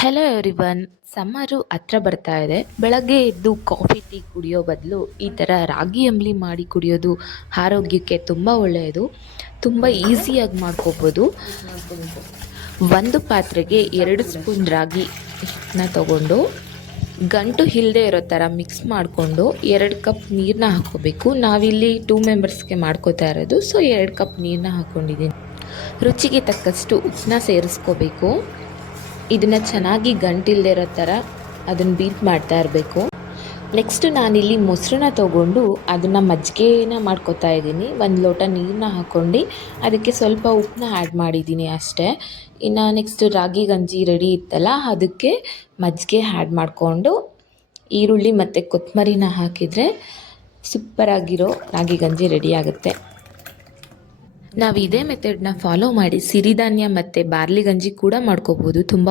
Hello everyone ಸಮ್ಮರು ಹತ್ರ ಬರ್ತಾ ಇದೆ. ಬೆಳಗ್ಗೆ ಎದ್ದು ಕಾಫಿ ಟೀ ಕುಡಿಯೋ ಬದಲು ಈ ಥರ ರಾಗಿ ಅಂಬ್ಲಿ ಮಾಡಿ ಕುಡಿಯೋದು ಆರೋಗ್ಯಕ್ಕೆ ತುಂಬ ಒಳ್ಳೆಯದು. ತುಂಬ ಈಸಿಯಾಗಿ ಮಾಡ್ಕೋಬೋದು. ಒಂದು ಪಾತ್ರೆಗೆ ಎರಡು ಸ್ಪೂನ್ ರಾಗಿ ಹಿಟ್ಟನ್ನ ತಗೊಂಡು, ಗಂಟು ಇಲ್ಲದೆ ಇರೋ ಥರ ಮಿಕ್ಸ್ ಮಾಡಿಕೊಂಡು ಎರಡು ಕಪ್ ನೀರನ್ನ ಹಾಕ್ಕೋಬೇಕು. ನಾವಿಲ್ಲಿ ಟೂ ಮೆಂಬರ್ಸ್ಗೆ ಮಾಡ್ಕೋತಾ ಇರೋದು ಸೊ ಎರಡು ಕಪ್ ನೀರನ್ನ ಹಾಕ್ಕೊಂಡಿದ್ದೀನಿ. ರುಚಿಗೆ ತಕ್ಕಷ್ಟು ಉಪ್ಪನ್ನ ಸೇರಿಸ್ಕೋಬೇಕು. ಇದನ್ನು ಚೆನ್ನಾಗಿ ಗಂಟಿಲ್ದೇ ಇರೋ ಥರ ಅದನ್ನು ಬೀಟ್ ಮಾಡ್ತಾ ಇರಬೇಕು. ನೆಕ್ಸ್ಟು ನಾನಿಲ್ಲಿ ಮೊಸರನ್ನ ತೊಗೊಂಡು ಅದನ್ನು ಮಜ್ಜಿಗೆನ ಮಾಡ್ಕೊತಾ ಇದ್ದೀನಿ. ಒಂದು ಲೋಟ ನೀರನ್ನ ಹಾಕ್ಕೊಂಡು ಅದಕ್ಕೆ ಸ್ವಲ್ಪ ಉಪ್ಪನ್ನ ಆ್ಯಡ್ ಮಾಡಿದ್ದೀನಿ ಅಷ್ಟೇ. ಇನ್ನು ನೆಕ್ಸ್ಟು ರಾಗಿ, ಗಂಜಿ ರೆಡಿ ಇತ್ತಲ್ಲ, ಅದಕ್ಕೆ ಮಜ್ಜಿಗೆ ಆ್ಯಡ್ ಮಾಡಿಕೊಂಡು ಈರುಳ್ಳಿ ಮತ್ತು ಕೊತ್ತಂಬರಿನ ಹಾಕಿದರೆ ಸೂಪರಾಗಿರೋ ರಾಗಿ, ಗಂಜಿ ರೆಡಿ ಆಗುತ್ತೆ. ನಾವು ಇದೇ ಮೆಥಡ್ನ ಫಾಲೋ ಮಾಡಿ ಸಿರಿಧಾನ್ಯ ಮತ್ತು ಬಾರ್ಲಿ ಗಂಜಿ ಕೂಡ ಮಾಡ್ಕೋಬೋದು. ತುಂಬ